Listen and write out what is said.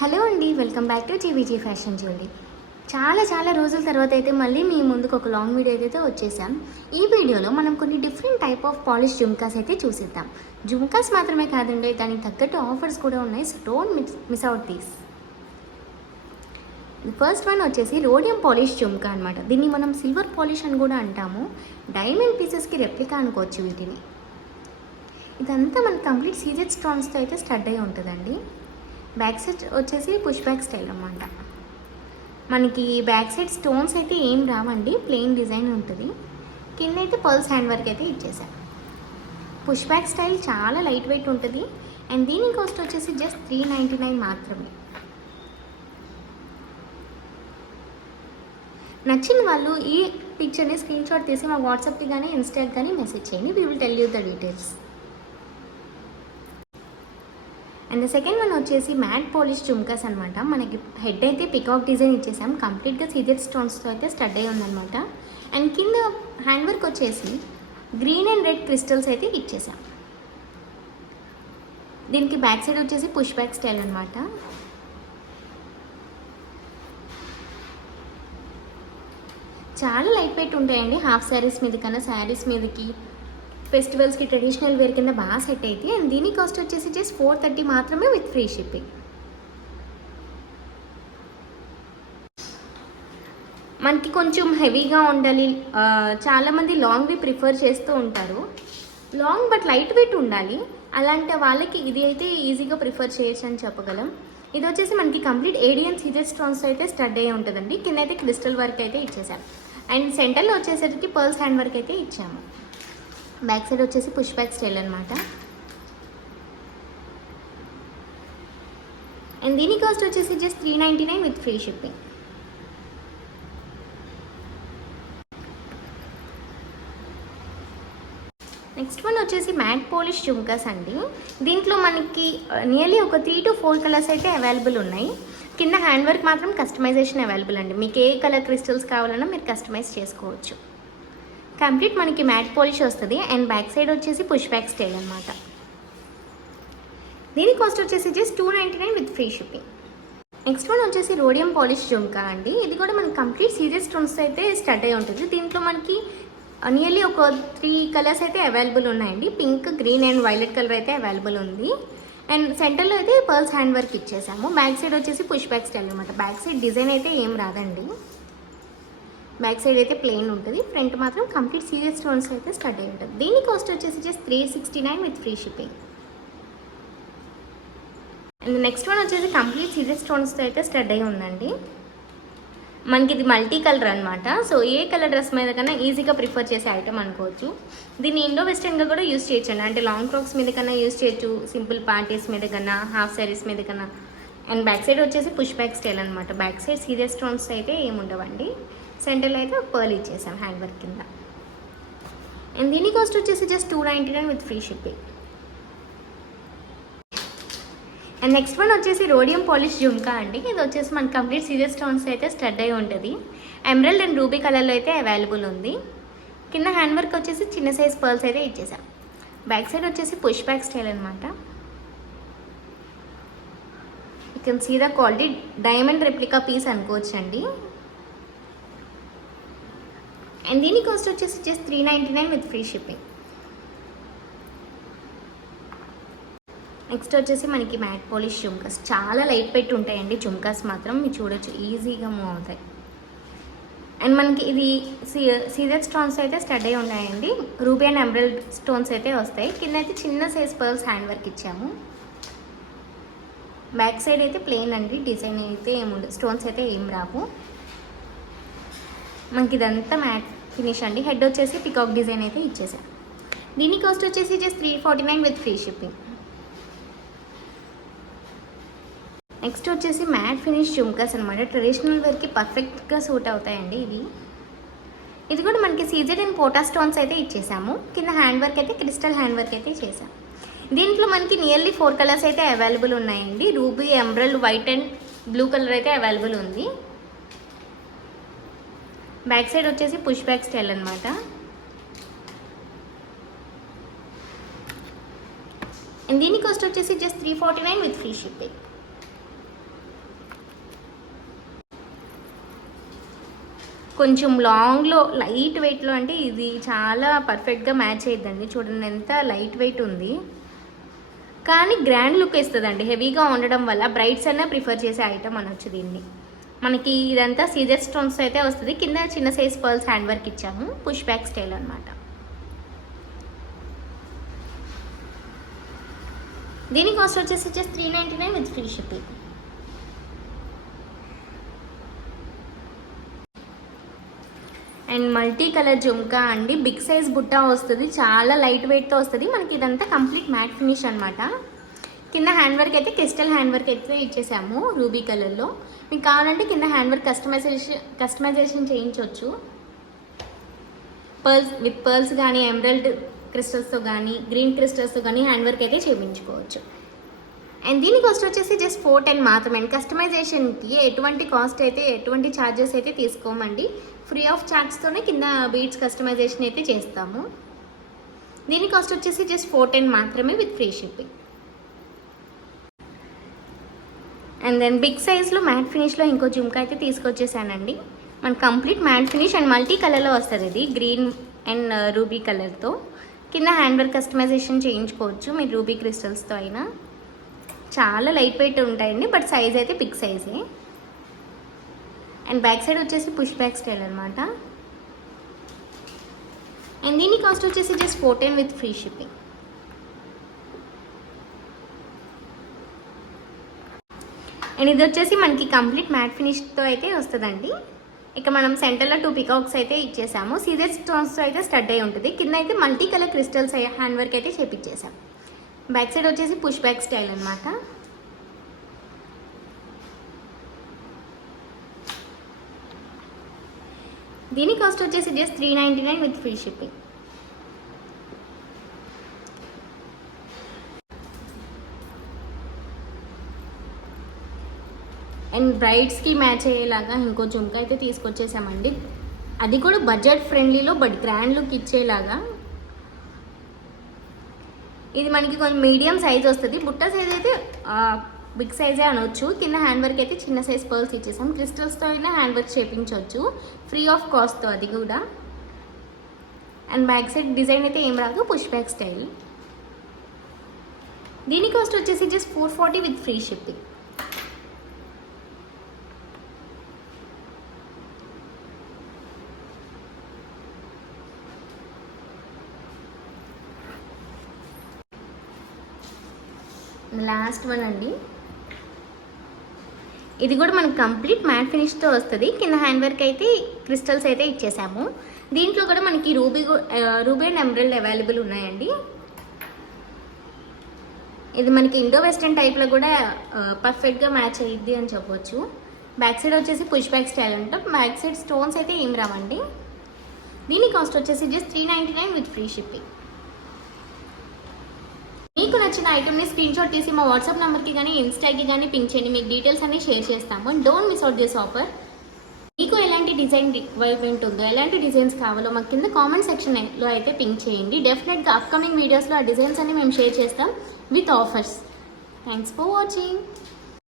Hello అండి, welcome back to GVG fashion jewellery. చాలా రోజుల తర్వాత అయితే మళ్ళీ మీ ముందుకు ఒక లాంగ్ వీడియో అయితే వచ్చేసాం. ఈ వీడియోలో మనం కొన్ని different type of polish jhumkas అయితే చూసిద్దాం. జుమ్కాస్ మాత్రమే కాదండి, దానికి తగ్గట్టు ఆఫర్స్ కూడా ఉన్నాయి. So don't miss out these. First one వచ్చేసి రోడియం పాలిష్ జుమ్కా అనమాట. దీన్ని మనం సిల్వర్ పాలిష్ అని కూడా అంటాము. డైమండ్ పీసెస్కి రెప్లికా అనుకోవచ్చు వీటిని. ఇదంతా మనకి కంప్లీట్ సీజెడ్ స్టోన్స్తో అయితే స్టడ్ అయి ఉంటుందండి. బ్యాక్ సైడ్ వచ్చేసి పుష్ బ్యాక్ స్టైల్ అన్నమాట. మనకి బ్యాక్ సైడ్ స్టోన్స్ అయితే ఏం రావండి, ప్లెయిన్ డిజైన్ ఉంటుంది. కింద అయితే పర్ల్స్ హ్యాండ్ వర్క్ అయితే ఇచ్చేసారు. పుష్ బ్యాక్ స్టైల్ చాలా లైట్ వెయిట్ ఉంటుంది. అండ్ దీని కాస్ట్ వచ్చేసి జస్ట్ 399 మాత్రమే. నచ్చిన వాళ్ళు ఈ పిక్చర్ని స్క్రీన్ షాట్ తీసి మా వాట్సాప్కి కానీ ఇన్స్టాకి కానీ మెసేజ్ చేయండి. We will tell you the details. And second one వచ్చేసి మ్యాట్ పాలిష్ జుమ్కాస్ అనమాట. మనకి హెడ్ అయితే పికాక్ డిజైన్ ఇచ్చేసాం. కంప్లీట్గా సీజెడ్ స్టోన్స్తో అయితే స్టడ్ అయి ఉందన్నమాట. అండ్ కింద హ్యాండ్ వర్క్ వచ్చేసి గ్రీన్ అండ్ రెడ్ క్రిస్టల్స్ అయితే ఇచ్చేసాం. దీనికి బ్యాక్ సైడ్ వచ్చేసి పుష్ బ్యాక్ స్టైల్ అనమాట. చాలా లైట్ వెయిట్ ఉంటాయండి. హాఫ్ శారీస్ మీద కన్నా శారీస్ మీదకి, ఫెస్టివల్స్కి ట్రెడిషనల్ వేర్ కింద బాగా సెట్ అయితే. అండ్ దీని కాస్ట్ వచ్చేసి జస్ట్ 430 మాత్రమే విత్ ఫ్రీ షిప్పింగ్. మనకి కొంచెం హెవీగా ఉండాలి, చాలామంది లాంగ్వి ప్రిఫర్ చేస్తూ ఉంటారు. లాంగ్ బట్ లైట్ వెయిట్ ఉండాలి, అలాంటి వాళ్ళకి ఇది అయితే ఈజీగా ప్రిఫర్ చేయొచ్చు అని చెప్పగలం. ఇది వచ్చేసి మనకి కంప్లీట్ ఏడియన్ సీజెడ్ స్టోన్స్ అయితే స్టడ్ అయ్యి ఉంటుందండి. కింద అయితే క్రిస్టల్ వర్క్ అయితే ఇచ్చేసాం. అండ్ సెంటర్లో వచ్చేసరికి పర్ల్స్ హ్యాండ్ వర్క్ అయితే ఇచ్చాము. బ్యాక్ సైడ్ వచ్చేసి పుష్ బ్యాక్ స్టైల్ అనమాట. అండ్ దీని కాస్ట్ వచ్చేసి just 399 with free shipping. Next one వచ్చేసి మ్యాట్ పాలిష్ జుమ్కాస్ అండి. దీంట్లో మనకి నియర్లీ ఒక 3 to 4 కలర్స్ అయితే అవైలబుల్ ఉన్నాయి. కింద హ్యాండ్ వర్క్ మాత్రం కస్టమైజేషన్ అవైలబుల్ అండి. మీకు ఏ కలర్ క్రిస్టల్స్ కావాలన్నా మీరు కస్టమైజ్ చేసుకోవచ్చు. కంప్లీట్ మనకి మ్యాట్ పాలిష్ వస్తుంది. అండ్ బ్యాక్ సైడ్ వచ్చేసి పుష్ బ్యాక్ స్టైల్ అనమాట. దీని కాస్ట్ వచ్చేసి just 299 with free shipping. Next one వచ్చేసి రోడియం పాలిష్ జుమ్కా అండి. ఇది కూడా మనకి కంప్లీట్ సీజెడ్ స్టోన్స్ అయితే స్టడ్ అయి ఉంటుంది. దీంట్లో మనకి నియర్లీ ఒక 3 కలర్స్ అయితే అవైలబుల్ ఉన్నాయండి. Pink, green and violet colour అయితే అవైలబుల్ ఉంది. అండ్ సెంటర్లో అయితే పర్ల్స్ హ్యాండ్ వర్క్ ఇచ్చేసాము. బ్యాక్ సైడ్ వచ్చేసి పుష్ బ్యాక్ స్టైల్ అనమాట. బ్యాక్ సైడ్ డిజైన్ అయితే ఏం రాదండి. బ్యాక్ సైడ్ అయితే ప్లెయిన్ ఉంటుంది. ఫ్రంట్ మాత్రం కంప్లీట్ సీజెడ్ స్టోన్స్ అయితే స్టడ్ అయి ఉంటుంది. దీని కాస్ట్ వచ్చేసి just 369 with free shipping. And next one వచ్చేసి కంప్లీట్ సీజెడ్ స్టోన్స్తో అయితే స్టడ్ అయి ఉందండి. మనకి ఇది మల్టీ కలర్ అనమాట. సో ఏ కలర్ డ్రెస్ మీద కన్నా ఈజీగా ప్రిఫర్ చేసే ఐటమ్ అనుకోవచ్చు. దీన్ని ఇండో వెస్టర్న్గా కూడా యూస్ చేయొచ్చు అండి. అంటే లాంగ్ ఫ్రాక్స్ మీద కన్నా యూస్ చేయొచ్చు, సింపుల్ పార్టీస్ మీద కన్నా, హాఫ్ శారీస్ మీద కన్నా. అండ్ బ్యాక్ సైడ్ వచ్చేసి పుష్ బ్యాక్ స్టైల్ అనమాట. బ్యాక్ సైడ్ సీజెడ్ స్టోన్స్ అయితే ఏముండవండి. సెంటర్లో అయితే పర్ల్ ఇచ్చేసాం హ్యాండ్ వర్క్ కింద. అండ్ దీని కాస్ట్ వచ్చేసి just 299 with free shipping. And next one వచ్చేసి రోడియం పాలిష్ జుమ్కా అండి. ఇది వచ్చేసి మన కంప్లీట్ సీజెడ్ స్టోన్స్ అయితే స్టడ్ అయి ఉంటుంది. ఎమరల్డ్ అండ్ రూబీ కలర్లో అయితే అవైలబుల్ ఉంది. కింద హ్యాండ్ వర్క్ వచ్చేసి చిన్న సైజ్ పర్ల్స్ అయితే ఇచ్చేసాం. బ్యాక్ సైడ్ వచ్చేసి పుష్ బ్యాక్ స్టైల్ అనమాట. You can see the quality, diamond replica piece అనుకోవచ్చు అండి. అండ్ దీని కాస్ట్ వచ్చేసి just 399 with free shipping. Next వచ్చేసి మనకి మ్యాట్ పాలిష్ జుమ్కాస్. చాలా లైట్ వెయిట్ ఉంటాయండి జుమ్కాస్ మాత్రం. మీరు చూడొచ్చు, ఈజీగా మూవ్ అవుతాయి. అండ్ మనకి ఇది సీజెడ్ స్టోన్స్ అయితే స్టడ్ అయి ఉన్నాయండి. రూబీ అండ్ ఎమరల్డ్ స్టోన్స్ అయితే వస్తాయి. కింద అయితే చిన్న సైజ్ పర్ల్స్ హ్యాండ్ వర్క్ ఇచ్చాము. బ్యాక్ సైడ్ అయితే ప్లెయిన్ అండి, డిజైన్ అయితే ఏముండదు, స్టోన్స్ అయితే ఏం రావు. మనకి ఇదంతా మ్యాట్ ఫినిష్ అండి. హెడ్ వచ్చేసి పికాక్ డిజైన్ అయితే ఇచ్చేసాం. దీని కాస్ట్ వచ్చేసి just 349 with free shipping. Next వచ్చేసి మ్యాట్ ఫినిష్ జుమ్కాస్ అనమాట. ట్రెడిషనల్ వేర్కి పర్ఫెక్ట్గా సూట్ అవుతాయండి ఇవి. ఇది కూడా మనకి సీజెడ్ అండ్ పోటా స్టోన్స్ అయితే ఇచ్చేసాము. కింద హ్యాండ్ వర్క్ అయితే క్రిస్టల్ హ్యాండ్ వర్క్ అయితే చేసాం. దీంట్లో మనకి నియర్లీ 4 కలర్స్ అయితే అవైలబుల్ ఉన్నాయండి. Ruby, emerald, white and blue colour అయితే అవైలబుల్ ఉంది. బ్యాక్ సైడ్ వచ్చేసి పుష్ బ్యాక్ స్టైల్ అనమాట. అండ్ దీని కాస్ట్ వచ్చేసి జస్ట్ 349 విత్ ఫ్రీ షిప్పింగ్. కొంచెం లాంగ్లో లైట్ వెయిట్లో అంటే ఇది చాలా పర్ఫెక్ట్గా మ్యాచ్ అయ్యిద్దండి. చూడండి ఎంత లైట్ వెయిట్ ఉంది, కానీ గ్రాండ్ లుక్ ఇస్తుందండి. హెవీగా ఉండడం వల్ల బ్రైడ్స్ అయినా ప్రిఫర్ చేసే ఐటమ్ అనొచ్చు దీన్ని. మనకి ఇదంతా సీజర్ స్టోన్స్ అయితే వస్తుంది. కింద చిన్న సైజ్ పర్ల్స్ హ్యాండ్ వర్క్ ఇచ్చాము, పుష్ బ్యాక్ స్టైల్ అనమాట. దీని కాస్ట్ వచ్చేసి just 399 with free shipping. And multi colour jhumka అండి, బిగ్ సైజ్ బుట్ట వస్తుంది, చాలా లైట్ వెయిట్తో వస్తుంది. మనకి ఇదంతా కంప్లీట్ మ్యాట్ ఫినిష్ అనమాట. కింద హ్యాండ్ వర్క్ అయితే క్రిస్టల్ హ్యాండ్ వర్క్ అయితే ఇచ్చేసాము రూబీ కలర్లో. మీకు కావాలంటే కింద హ్యాండ్ వర్క్ కస్టమైజేషన్ చేయించవచ్చు. పర్ల్స్ కానీ ఎమరల్డ్ క్రిస్టల్స్తో కానీ గ్రీన్ క్రిస్టల్స్తో కానీ హ్యాండ్ వర్క్ అయితే చేయించుకోవచ్చు. అండ్ దీని కాస్ట్ వచ్చేసి జస్ట్ 410 మాత్రమే. కస్టమైజేషన్కి ఎటువంటి కాస్ట్ అయితే ఎటువంటి ఛార్జెస్ అయితే తీసుకోమండి. ఫ్రీ ఆఫ్ ఛార్జ్తోనే కింద బీడ్స్ కస్టమైజేషన్ అయితే చేస్తాము. దీని కాస్ట్ వచ్చేసి జస్ట్ 410 మాత్రమే with free shipping. And then big సైజ్లో మ్యాట్ ఫినిష్లో ఇంకో జుమ్కా అయితే తీసుకొచ్చేసానండి. మన complete matte finish and multi కలర్లో వస్తుంది. ఇది గ్రీన్ అండ్ రూబీ కలర్తో. కింద హ్యాండ్ వర్క్ కస్టమైజేషన్ చేయించుకోవచ్చు మీరు రూబీ క్రిస్టల్స్తో అయినా. చాలా లైట్ వెయిట్ ఉంటాయండి, బట్ సైజ్ అయితే బిగ్ సైజే. అండ్ బ్యాక్ సైడ్ వచ్చేసి పుష్ బ్యాక్ స్టైల్ అనమాట. అండ్ దీని కాస్ట్ వచ్చేసి just 410 with free shipping. And ఇది వచ్చేసి మనకి కంప్లీట్ మ్యాట్ ఫినిష్తో అయితే వస్తుందండి. ఇక మనం సెంటర్లో 2 పికాక్స్ అయితే ఇచ్చేసాము. సీజర్ స్టోన్స్తో అయితే స్టడ్ అయి ఉంటుంది. కింద అయితే multi colour crystals hand work అయితే చేపించేసాం. బ్యాక్ సైడ్ వచ్చేసి పుష్ బ్యాక్ స్టైల్ అనమాట. దీని కాస్ట్ వచ్చేసి just 399 with free shipping. And బ్రైడ్స్కి మ్యాచ్ అయ్యేలాగా ఇంకో జుమ్కా అయితే తీసుకొచ్చేసామండి. అది కూడా బడ్జెట్ ఫ్రెండ్లీలో బట్ గ్రాండ్ లుక్ ఇచ్చేలాగా. ఇది మనకి కొంచెం మీడియం సైజ్ వస్తుంది. బుట్ట సైజ్ అయితే బిగ్ సైజే అనవచ్చు. కింద హ్యాండ్ వర్క్ అయితే చిన్న సైజ్ పర్ల్స్ ఇచ్చేసాం. క్రిస్టల్స్తో అయినా హ్యాండ్ వర్క్ చేయించవచ్చు ఫ్రీ ఆఫ్ కాస్ట్తో, అది కూడా. అండ్ బ్యాక్ సైడ్ డిజైన్ అయితే ఏం రాదు, పుష్ బ్యాక్ స్టైల్. దీని కాస్ట్ వచ్చేసి just 440 with free shipping. Last one అండి, ఇది కూడా మనకి కంప్లీట్ మ్యాట్ ఫినిష్తో వస్తుంది. కింద హ్యాండ్ వర్క్ అయితే క్రిస్టల్స్ అయితే ఇచ్చేసాము. దీంట్లో కూడా మనకి రూబీ అండ్ ఎమరల్డ్ అవైలబుల్ ఉన్నాయండి. ఇది మనకి ఇండో వెస్టర్న్ టైప్లో కూడా పర్ఫెక్ట్గా మ్యాచ్ అయ్యిద్ది అని చెప్పవచ్చు. బ్యాక్ సైడ్ వచ్చేసి పుష్ బ్యాక్ స్టైల్ అంటాం. బ్యాక్ సైడ్ స్టోన్స్ అయితే ఏం రావండి. దీని కాస్ట్ వచ్చేసి జస్ట్ 399 విత్ ఫ్రీ షిప్పింగ్. మీకు నచ్చిన ఐటమ్ని స్క్రీన్ షాట్ తీసి మా వాట్సాప్ నెంబర్కి కానీ ఇన్స్టాకి కానీ పింక్ చేయండి. మీకు డీటెయిల్స్ అన్ని షేర్ చేస్తాము. Don't miss out this offer. మీకు ఎలాంటి డిజైన్ రిక్వైర్మెంట్ ఉందో, ఎలాంటి డిజైన్స్ కావాలో మాకు కింద కామెంట్ సెక్షన్లో అయితే పింక్ చేయండి. డెఫినెట్గా అప్కమింగ్ వీడియోస్లో ఆ డిజైన్స్ అన్ని మేము షేర్ చేస్తాం with offers. Thanks for watching.